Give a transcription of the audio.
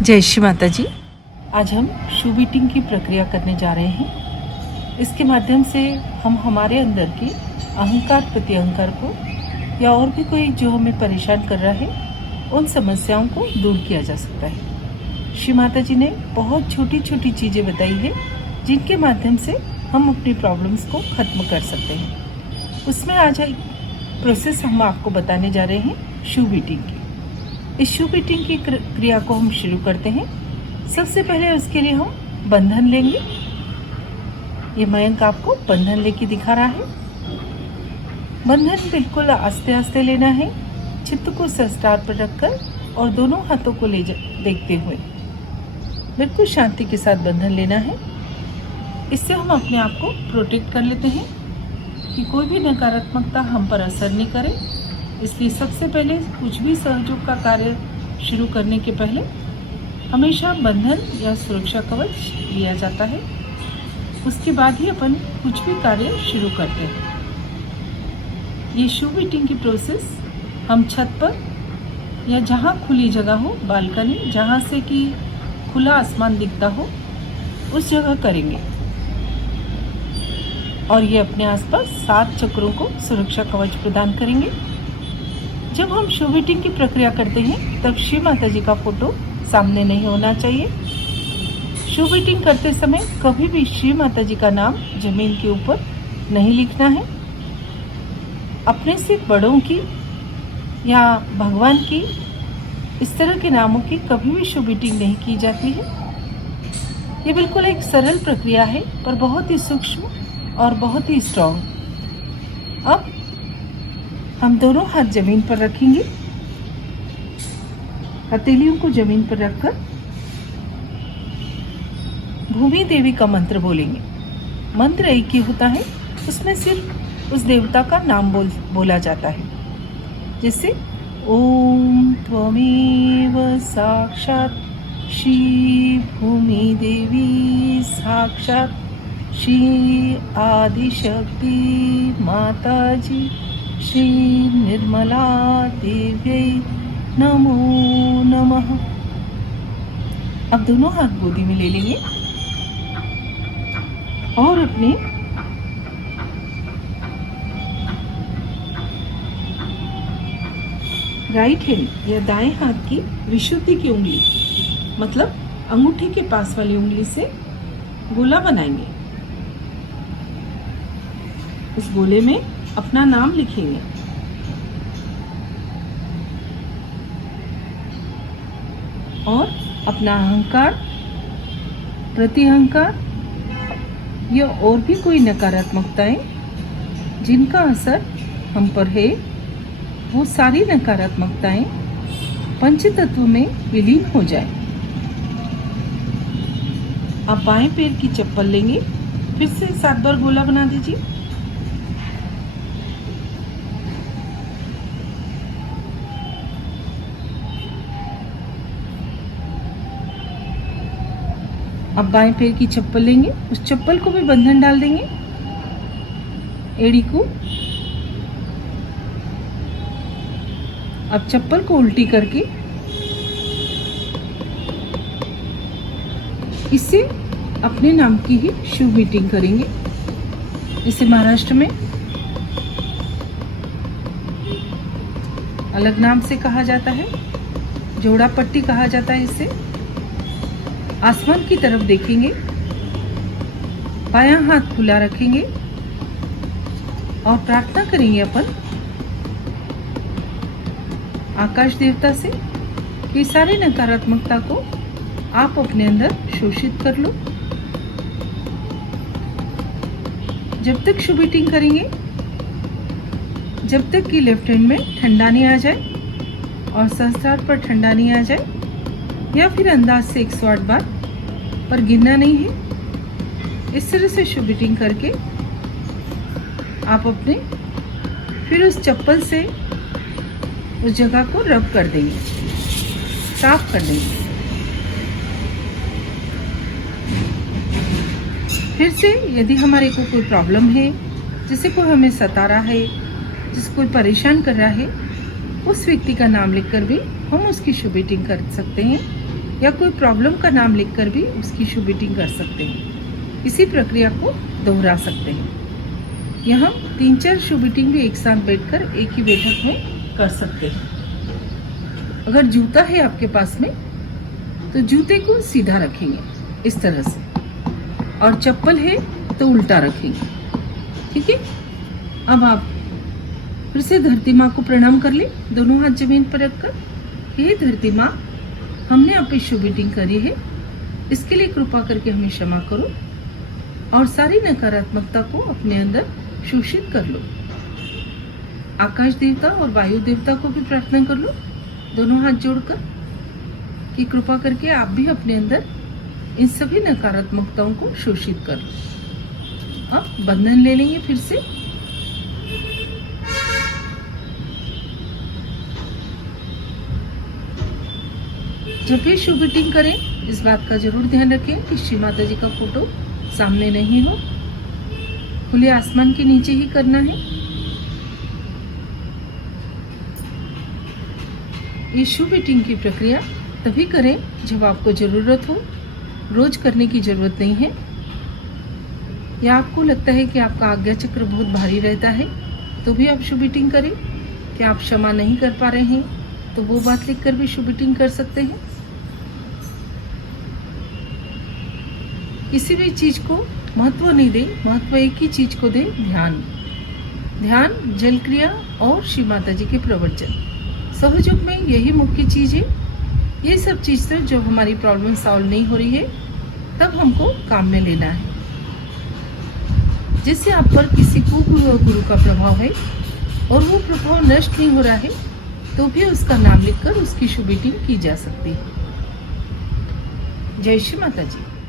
जय श्री माता जी। आज हम शू बीटिंग की प्रक्रिया करने जा रहे हैं। इसके माध्यम से हम हमारे अंदर के अहंकार प्रत्यहंकार को या और भी कोई जो हमें परेशान कर रहा है उन समस्याओं को दूर किया जा सकता है। श्री माता जी ने बहुत छोटी छोटी चीज़ें बताई है जिनके माध्यम से हम अपनी प्रॉब्लम्स को ख़त्म कर सकते हैं। उसमें आज एक प्रोसेस हम आपको बताने जा रहे हैं शू बीटिंग की। इस शू बीटिंग की क्रिया को हम शुरू करते हैं। सबसे पहले उसके लिए हम बंधन लेंगे। ये मयंक आपको बंधन लेके दिखा रहा है। बंधन बिल्कुल आस्ते आस्ते लेना है, चित्त को सहस्त्रार पर रखकर और दोनों हाथों को देखते हुए बिल्कुल शांति के साथ बंधन लेना है। इससे हम अपने आप को प्रोटेक्ट कर लेते हैं कि कोई भी नकारात्मकता हम पर असर नहीं करे। इसलिए सबसे पहले कुछ भी सहयोग का कार्य शुरू करने के पहले हमेशा बंधन या सुरक्षा कवच लिया जाता है। उसके बाद ही अपन कुछ भी कार्य शुरू करते हैं। ये शू बीटिंग की प्रोसेस हम छत पर या जहाँ खुली जगह हो, बालकनी जहाँ से कि खुला आसमान दिखता हो, उस जगह करेंगे और ये अपने आसपास 7 चक्रों को सुरक्षा कवच प्रदान करेंगे। जब हम शू बीटिंग की प्रक्रिया करते हैं तब श्री माता जी का फोटो सामने नहीं होना चाहिए। शू बीटिंग करते समय कभी भी श्री माता जी का नाम जमीन के ऊपर नहीं लिखना है। अपने से बड़ों की या भगवान की इस तरह के नामों की कभी भी शू बीटिंग नहीं की जाती है। ये बिल्कुल एक सरल प्रक्रिया है पर बहुत ही सूक्ष्म और बहुत ही स्ट्रॉन्ग। अब हम दोनों हाथ जमीन पर रखेंगे। हथेलियों को जमीन पर रखकर भूमि देवी का मंत्र बोलेंगे। मंत्र एक ही होता है, उसमें सिर्फ उस देवता का नाम बोला जाता है। जैसे ओम त्वमेव साक्षात् श्री भूमि देवी साक्षात् श्री आदिशक्ति माता जी श्री निर्मला देव्यै नमो नमः। अब दोनों हाथ गोदी में ले लेंगे और अपने राइट हैंड या दाएं हाथ की विशुद्धि की उंगली मतलब अंगूठे के पास वाली उंगली से गोला बनाएंगे। उस गोले में अपना नाम लिखेंगे और अपना अहंकार प्रतिअहंकार या और भी कोई नकारात्मकताएं जिनका असर हम पर है, वो सारी नकारात्मकताएं पंचतत्व में विलीन हो जाए। आप बाएं पैर की चप्पल लेंगे, फिर से 7 बार गोला बना दीजिए। अब बाएं पैर की चप्पल लेंगे, उस चप्पल को भी बंधन डाल देंगे। एड़ी को अब चप्पल को उल्टी करके इससे अपने नाम की ही शू बीटिंग करेंगे। इसे महाराष्ट्र में अलग नाम से कहा जाता है, जोड़ा पट्टी कहा जाता है। इसे आसमान की तरफ देखेंगे, बायां हाथ खुला रखेंगे और प्रार्थना करेंगे अपन आकाश देवता से कि सारी नकारात्मकता को आप अपने अंदर शोषित कर लो। जब तक शू बीटिंग करेंगे, जब तक कि लेफ्ट हैंड में ठंडा नहीं आ जाए और सहस्त्रार पर ठंडा नहीं आ जाए, या फिर अंदाज से 108 बार पर गिनना नहीं है। इस तरह से शू बीटिंग करके आप अपने फिर उस चप्पल से उस जगह को रब कर देंगे, साफ कर देंगे। फिर से यदि हमारे को कोई प्रॉब्लम है, जिसे कोई हमें सता रहा है, जिसे कोई परेशान कर रहा है, उस व्यक्ति का नाम लिखकर भी हम उसकी शू बीटिंग कर सकते हैं। या कोई प्रॉब्लम का नाम लिखकर भी उसकी शुभ ईटिंग कर सकते हैं। इसी प्रक्रिया को दोहरा सकते हैं। यहाँ 3-4 शुभ ईटिंग भी एक साथ बैठकर एक ही बैठक में कर सकते हैं। अगर जूता है आपके पास में तो जूते को सीधा रखेंगे इस तरह से, और चप्पल है तो उल्टा रखेंगे। ठीक है। अब आप फिर से धरती माँ को प्रणाम कर ले, दोनों हाथ जमीन पर रखकर। हे धरती माँ, हमने आपकी शुभ ईटिंग करी है, इसके लिए कृपा करके हमें क्षमा करो और सारी नकारात्मकता को अपने अंदर शोषित कर लो। आकाश देवता और वायु देवता को भी प्रार्थना कर लो, दोनों हाथ जोड़कर, कि कृपा करके आप भी अपने अंदर इन सभी नकारात्मकताओं को शोषित कर लो। अब बंधन ले लेंगे फिर से। जब भी शुभ ईटिंग करें इस बात का जरूर ध्यान रखें कि श्री माता जी का फोटो सामने नहीं हो, खुले आसमान के नीचे ही करना है। ये शुभ ईटिंग की प्रक्रिया तभी करें जब आपको जरूरत हो, रोज करने की जरूरत नहीं है। या आपको लगता है कि आपका आज्ञा चक्र बहुत भारी रहता है तो भी आप शुभ ईटिंग करें। कि आप क्षमा नहीं कर पा रहे हैं तो वो बात लिखकर भी शुभ ईटिंग कर सकते हैं। किसी भी चीज को महत्व नहीं दे, महत्व एक ही चीज को दे, ध्यान। ध्यान, जल क्रिया और श्री माता जी के प्रवचन, सहयोग में यही मुख्य चीज है। ये सब चीज से जब हमारी प्रॉब्लम सॉल्व नहीं हो रही है तब हमको काम में लेना है। जिससे आप पर किसी कुगुरु और गुरु का प्रभाव है और वो प्रभाव नष्ट नहीं हो रहा है तो भी उसका नाम लिखकर उसकी शुभ ईटिंग की जा सकती है। जय श्री माता जी।